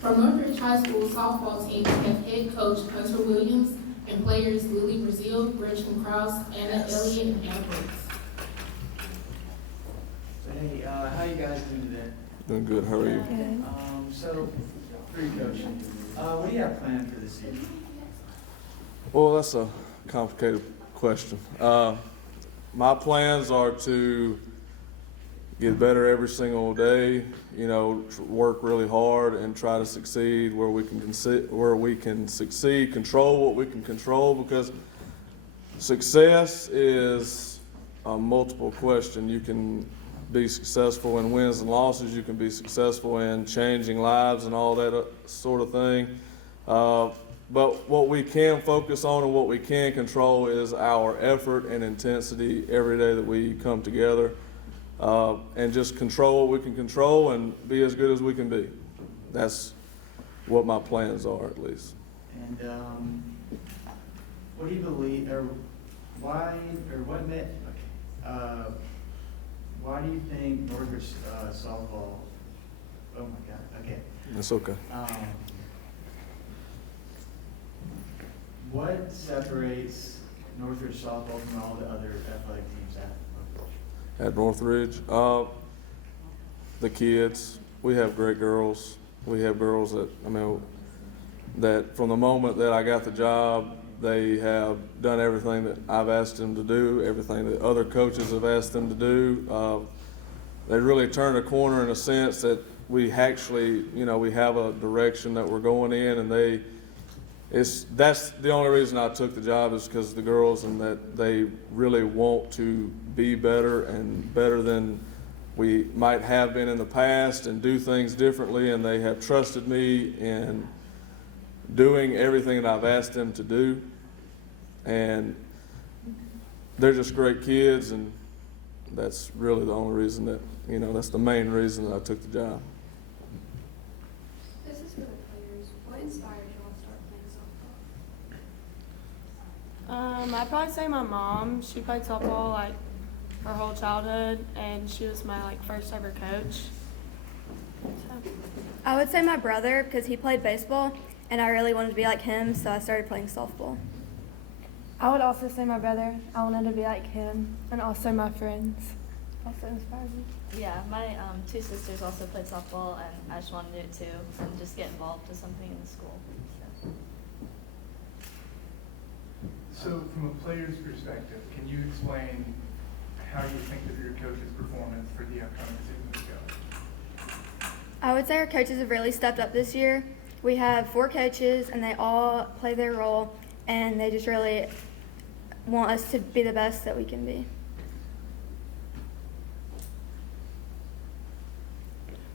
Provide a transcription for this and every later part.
From Northridge High School softball team, we have head coach Hunter Williams and players Lily Brazil, Gretchen Krause, Anna Elliott, and Anna Brooks. So hey, how you guys doing today? Doing good. How are you? Good. So for you, Coach, what do you have planned for this season? Well, that's a complicated question. My plans are to get better every single day. Work really hard and try to succeed where we can succeed. Control what we can control, because success is a multiple question. You can be successful in wins and losses. You can be successful in changing lives and all that sort of thing. But what we can focus on and what we can control is our effort and intensity every day that we come together, and just control what we can control and be as good as we can be. That's what my plans are, at least. And what do you believe, or why, or what meant, why do you think Northridge softball, oh my God, okay. It's okay. What separates Northridge softball from all the other athletic teams at Northridge? At Northridge, the kids. We have great girls. We have girls that from the moment that I got the job, they have done everything that I've asked them to do, everything that other coaches have asked them to do. They really turned a corner in a sense that we actually, we have a direction that we're going in, and that's the only reason I took the job, is because of the girls, and that they really want to be better and better than we might have been in the past, and do things differently, and they have trusted me in doing everything that I've asked them to do. And they're just great kids, and that's really the only reason that, that's the main reason that I took the job. This is for the players. What inspired y'all to start playing softball? I'd probably say my mom. She played softball like her whole childhood, and she was my first ever coach. So. I would say my brother, because he played baseball and I really wanted to be like him, so I started playing softball. I would also say my brother. I wanted to be like him, and also my friends also inspired me. Yeah, my two sisters also played softball, and I just wanted to do it too, and just get involved with something in the school. So from a player's perspective, can you explain how you think that your coach's performance for the upcoming season is going? I would say our coaches have really stepped up this year. We have 4 coaches, and they all play their role, and they just really want us to be the best that we can be.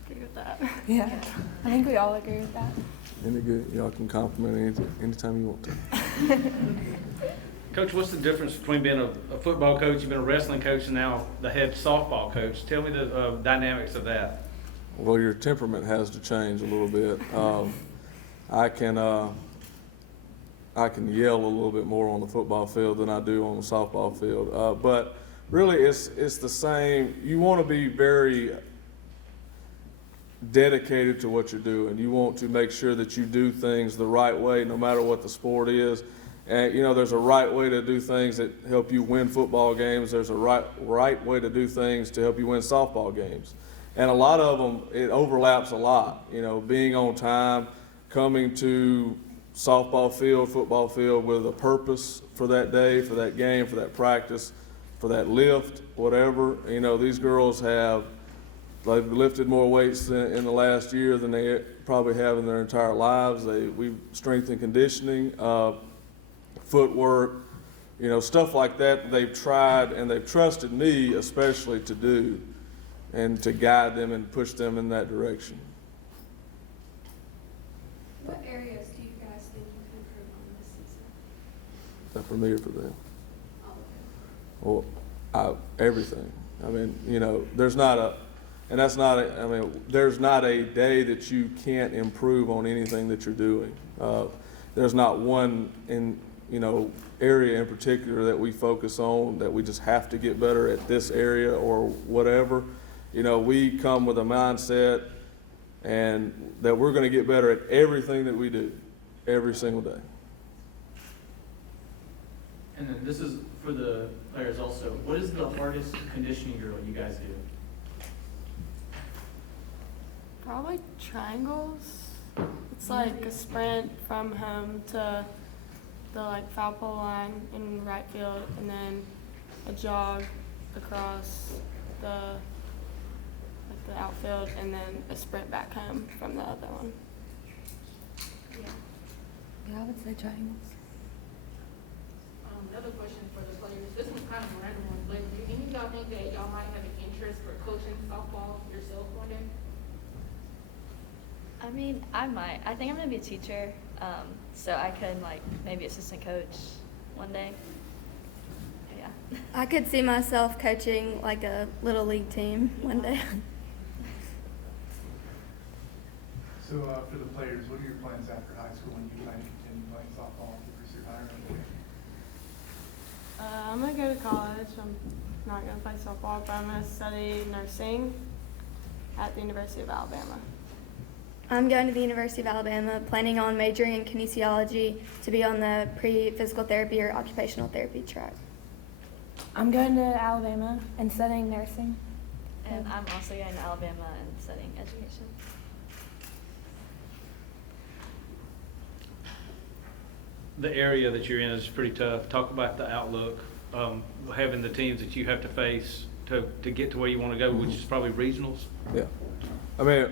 Agree with that. Yeah, I think we all agree with that. Any good? Y'all can compliment anytime you want to. Coach, what's the difference between being a football coach, you've been a wrestling coach, and now the head softball coach? Tell me the dynamics of that. Well, your temperament has to change a little bit. I can yell a little bit more on the football field than I do on the softball field. But really, it's the same. You want to be very dedicated to what you're doing. You want to make sure that you do things the right way, no matter what the sport is. And there's a right way to do things that help you win football games. There's a right way to do things to help you win softball games. And a lot of them, it overlaps a lot. Being on time, coming to softball field, football field with a purpose for that day, for that game, for that practice, for that lift, whatever. These girls they've lifted more weights in the last year than they probably have in their entire lives. We strength and conditioning, footwork, stuff like that. They've tried and they've trusted me especially to do, and to guide them and push them in that direction. What areas do you guys think you can improve on this season? Is that for me or for them? All of it. Well, everything. There's not a day that you can't improve on anything that you're doing. There's not one area in particular that we focus on that we just have to get better at this area or whatever. We come with a mindset and that we're going to get better at everything that we do, every single day. And then this is for the players also. What is the hardest conditioning drill you guys do? Probably triangles. It's like a sprint from home to the like foul pole line in right field, and then a jog across the outfield, and then a sprint back home from the other one. Yeah, I would say triangles. Another question for the players. This one's kind of a random one, but do any of y'all think that y'all might have an interest for coaching softball yourself one day? I mean, I might. I think I'm gonna be a teacher, so I could like maybe assistant coach one day. Yeah. I could see myself coaching like a little league team one day. So for the players, what are your plans after high school when you plan to continue playing softball to pursue higher education? I'm gonna go to college. I'm not gonna play softball, but I'm gonna study nursing at the University of Alabama. I'm going to the University of Alabama, planning on majoring in kinesiology to be on the pre-physical therapy or occupational therapy track. I'm going to Alabama and studying nursing. And I'm also going to Alabama and studying education. The area that you're in is pretty tough. Talk about the outlook, having the teams that you have to face to get to where you want to go, which is probably regionals. Yeah. I mean,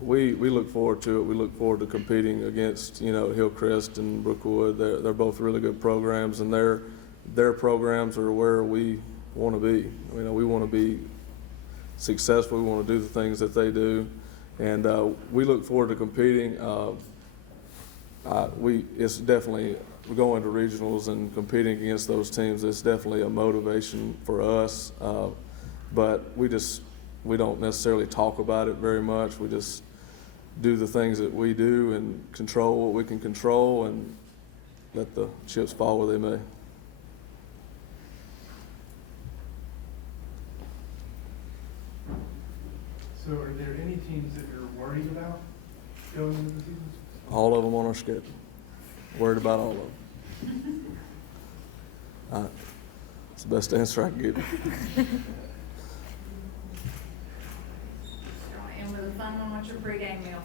we look forward to it. We look forward to competing against, Hillcrest and Brookwood. They're both really good programs, and their programs are where we want to be. We want to be successful. We want to do the things that they do, and we look forward to competing. It's definitely, we're going to regionals and competing against those teams. It's definitely a motivation for us, but we don't necessarily talk about it very much. We just do the things that we do and control what we can control and let the chips fall where they may. So are there any teams that you're worried about going into the season? All of them on our schedule. Worried about all of them. It's the best answer I can give you. And with a fun one, what's your pregame meal?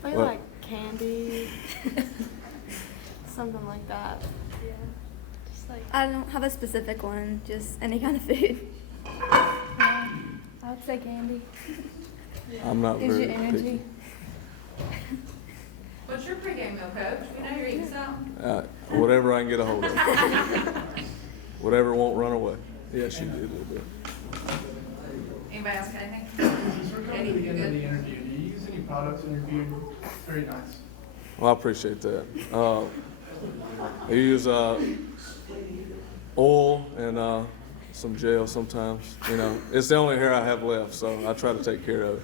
Probably What? like candy, something like that. Yeah. Just like I don't have a specific one, just any kind of food. I would say candy. I'm not Gives very you energy. picky. What's your pregame meal, Coach? We know you're eating something. Whatever I can get a hold of. Whatever won't run away. Yeah, she did a little bit. Anybody else got anything? Since we're coming to the end of the interview, do you use any products in your food? It's very nice. Well, I appreciate that. I use oil and some gel sometimes. It's the only hair I have left, so I try to take care of it.